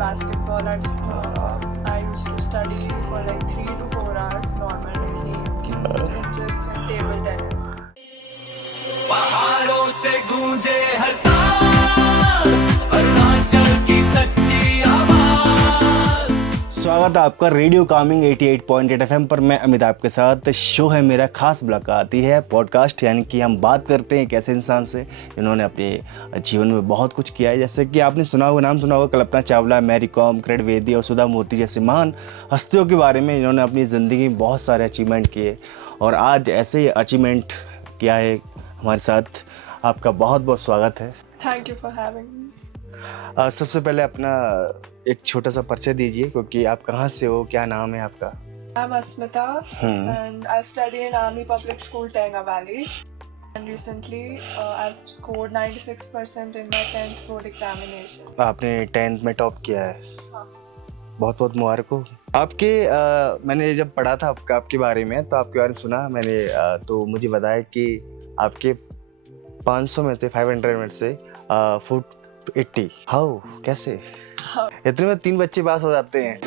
basketball at school. I used to study for like 3 to 4 hours normal days. Huge interest in table tennis. पहाड़ों से गूंजे हर सांस, अरुणाचल की सच्ची आवाज। स्वागत है आपका रेडियो कामिंग 88.8 FM पर। मैं अमित आपके साथ। शो है मेरा खास मुलाकात ही है पॉडकास्ट, यानी कि हम बात करते हैं एक ऐसे इंसान से जिन्होंने अपने जीवन में बहुत कुछ किया है। जैसे कि आपने नाम सुना होगा कल्पना चावला, मैरी कॉम, किरण बेदी और सुधा मूर्ति जैसे महान हस्तियों के बारे में। इन्होंने अपनी ज़िंदगी में बहुत सारे अचीवमेंट किए और आज ऐसे ही अचीवमेंट किया है हमारे साथ। आपका बहुत बहुत स्वागत है। Thank you for having me. सबसे पहले अपना एक छोटा सा परिचय दीजिए, क्योंकि आप कहाँ से हो, क्या नाम है आपका? I'm Asmita and I study in Army Public School, Tenga Valley. And recently I've scored 96% in my 10th board examination. आपने 10th में टॉप किया है। हाँ। बहुत बहुत मुबारक हो आपके। मैंने जब पढ़ा था आपके बारे में, तो आपके बारे में सुना मैंने, तो मुझे बताया कि आपके 500 में थे, 500 में से 480। हाउ, कैसे? हाँ। इतने में 3 बच्चे पास हो जाते हैं।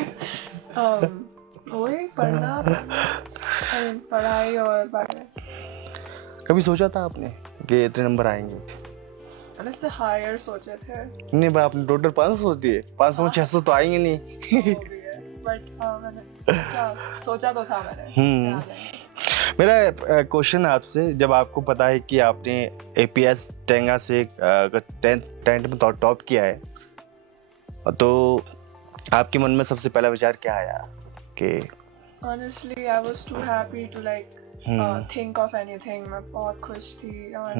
वही पढ़ना, पढ़ाई और बाकी। कभी सोचा था आपने कि इतने नंबर आएंगे? मैंने से हायर सोचे थे। नहीं, पर आपने टोटल 500 सोच दिए। 500 में 600 तो आएंगे नहीं। बट मैंने सोचा तो था मैंने। मेरा क्वेश्चन आपसे, जब आपको पता है कि आपने APS टेंगा से 10th में टॉप किया है, तो आपके मन में सबसे पहला विचार क्या आया कि Honestly, I was too happy to think of anything. मैं बहुत खुश थी और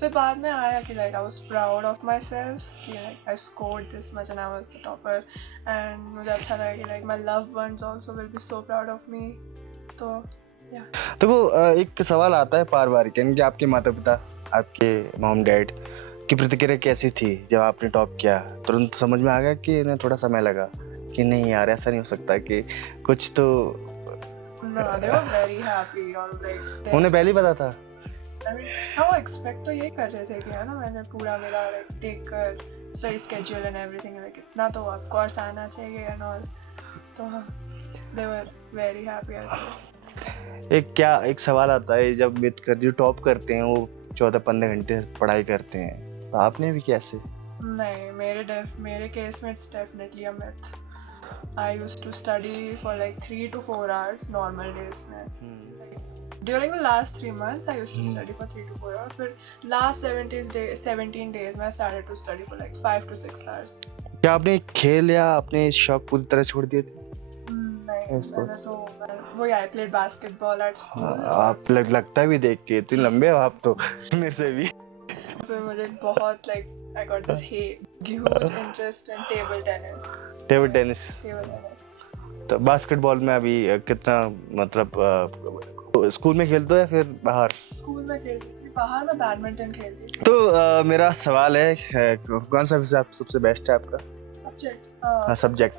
फिर बाद में आया कि I was proud of myself कि I scored this much and I was the topper, and मुझे अच्छा लगा कि my loved ones also will be so proud of me. तो तो वो एक सवाल आता है बार बार कि आपके माता पिता, आपके मॉम डैड की प्रतिक्रिया कैसी थी जब आपने टॉप किया? तुरंत समझ में आ गया कि इन्हें थोड़ा समय लगा कि नहीं यार, ऐसा नहीं हो सकता कि कुछ तो? No, they were very happy और उन्हें पहले ही पता था? हाँ, एक्सपेक्ट तो ये कर रहे थे कि है ना, मैंने पूरा मेरा देख कर स्टडी स्केड्यूल एंड एवरीथिंग इतना तो आपको आना चाहिए एंड ऑल, तो they were very happy। एक सवाल आता है, जब जो टॉप करते हैं वो 14-15 घंटे पढ़ाई करते हैं, तो आपने भी कैसे? नहीं, मेरे केस में it's definitely a myth. I used to study for 3 to 4 hours normal days में. During the last 3 months I used to study for 3 to 4 hours, but last 17 days I started to study for 5 to 6 hours. क्या आपने खेल या अपने शौक पूरी तरह छोड़ दिए थे? नहीं, मैंने तो वही I played basketball at school. आप लगता भी देख के इतने लंबे हो आप तो मेरे से भी। फिर मुझे बहुत I got this huge interest in table tennis. Table tennis. तो बास्केटबॉल में अभी कितना, मतलब स्कूल में खेलते हो या फिर बाहर? स्कूल में खेलती थी, बाहर में बैडमिंटन खेलती थी। तो मेरा सवाल है, कौन सा विषय सबसे बेस्ट है आपका? Subject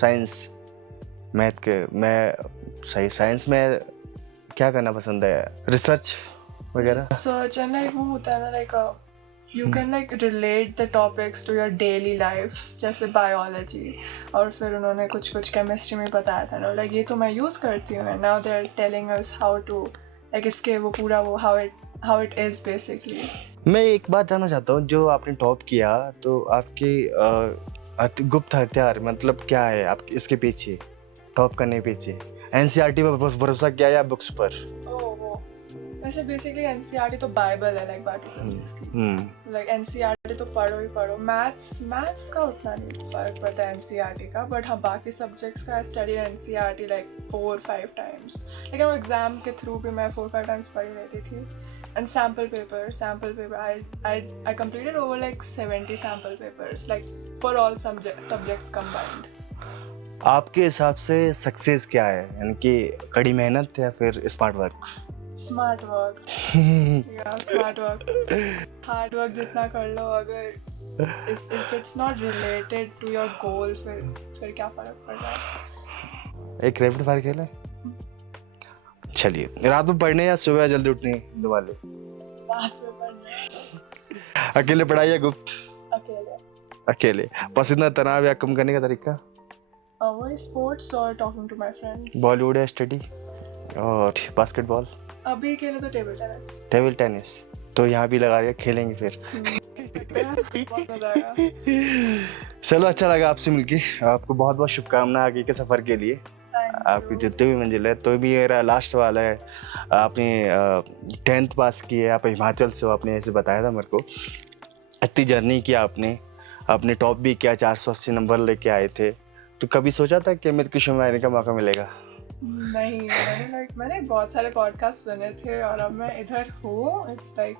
science. मैथ के मैं सही, साइंस में क्या करना पसंद है? रिसर्च वगैरह? रिसर्च एंड वो होता है ना, you can relate the topics to your daily life, जैसे बायोलॉजी, और फिर उन्होंने कुछ केमिस्ट्री में बताया था ना, ये तो मैं यूज़ करती हूँ and now they are telling us how to इसके वो पूरा वो how it is basically. मैं एक बात जानना चाहता हूँ, जो आपने टॉप किया, तो आपके गुप्त हथियार मतलब क्या है आप इसके पीछे, टॉप करने के पीछे? NCERT पर भरोसा किया या बुक्स पर? वैसे बेसिकली NCERT तो बाइबल है बाकी सब्जेक्ट्स की। NCERT तो पढ़ो ही पढ़ो। मैथ्स का उतना नहीं फर्क पड़ता है NCERT का, बट हाँ बाकी सब्जेक्ट्स का स्टडी NCERT 4-5 टाइम्स, लेकिन वो एग्जाम के थ्रू भी मैं 4-5 टाइम्स पढ़ी रहती थी। And sample paper I completed over 70 sample papers for all subjects combined. आपके हिसाब से सक्सेस क्या है, यानी कि कड़ी मेहनत या फिर smart work? Smart work. Hard work जितना कर लो, अगर if it's not related to your goal, फिर क्या फर्क पड़ रहा है? एक रैपिड फायर खेल है। चलिए, रात में पढ़ने या सुबह जल्दी उठने वाले? रात में पढ़ने। अकेले पढ़ाई या गुप्त? अकेले। अकेले। पसंदीदा तनाव या कम करने का तरीका? वही स्पोर्ट्स और talking to my friends. Bollywood या स्टडी? और बास्केटबॉल? अभी के लिए तो टेबल टेनिस। टेबल टेनिस तो यहाँ भी लगा दिया, खेलेंगे फिर। बहुत मजा आएगा। चलो, अच्छा लगा आपसे मिलके। आपको बहुत बहुत शुभकामनाएं आगे के सफर के लिए। आपकी जितने भी मंजिल है। तो भी मेरा लास्ट सवाल है, आपने 10th पास की है, आप हिमाचल से हो, आपने ऐसे बताया था मेरे को। इतनी जर्नी की आपने टॉप भी किया, 480 नंबर लेके आए थे। तो कभी सोचा था कि अमित के शो में आने का मौका मिलेगा? नहीं, मैंने बहुत सारे पॉडकास्ट सुने थे और अब मैं इधर हूँ। इट्स लाइक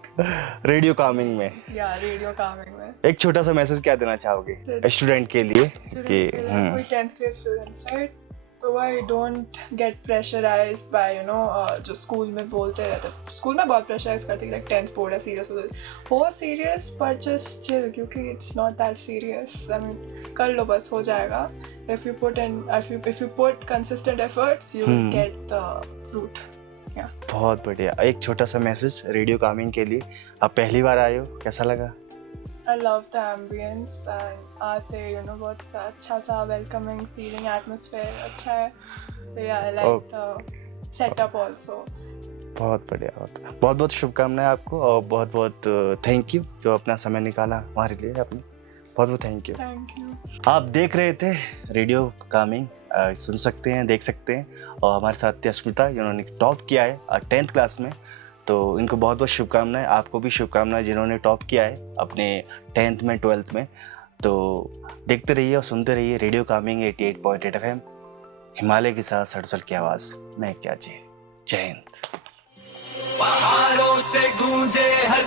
रेडियो कामिंग में। या रेडियो कामिंग में। एक छोटा सा मैसेज क्या देना चाहोगे स्टूडेंट के लिए कि कोई 10th ग्रेड स्टूडेंट्स, राइट? तो I don't get pressurized by जो स्कूल में बोलते रहते। स्कूल में बहुत प्रेशराइज करते कि 10th बोर्ड है, सीरियस हो सीरियस, बट जस्ट चिल, क्योंकि it's not that serious. I mean कर लो, बस हो जाएगा। if you put consistent efforts, you will get the fruit. Yeah. बहुत बढ़िया। एक छोटा सा मैसेज रेडियो कामिंग के लिए। आप पहली बार आए हो, कैसा लगा? I love the ambience and आते बहुत अच्छा सा welcoming feeling, atmosphere अच्छा है। Yeah, I like the setup also. बहुत बढ़िया। बहुत बहुत शुभकामनाएं आपको और बहुत बहुत थैंक यू जो अपना समय निकाला हमारे लिए। आपने बहुत बहुत थैंक यू। Thank you. आप देख रहे थे रेडियो कामिंग, सुन सकते हैं, देख सकते हैं। और हमारे साथ अस्मिता, जिन्होंने टॉप किया है 10th क्लास में। तो इनको बहुत बहुत शुभकामनाएं। आपको भी शुभकामनाएं जिन्होंने टॉप किया है अपने 10th में, 12th में। तो देखते रहिए और सुनते रहिए रेडियो कामिंग 88.8 FM, हिमालय के साथ सड़सड़ की आवाज़। मैं क्या जय हिंद। पहाड़ों से गूंजे हर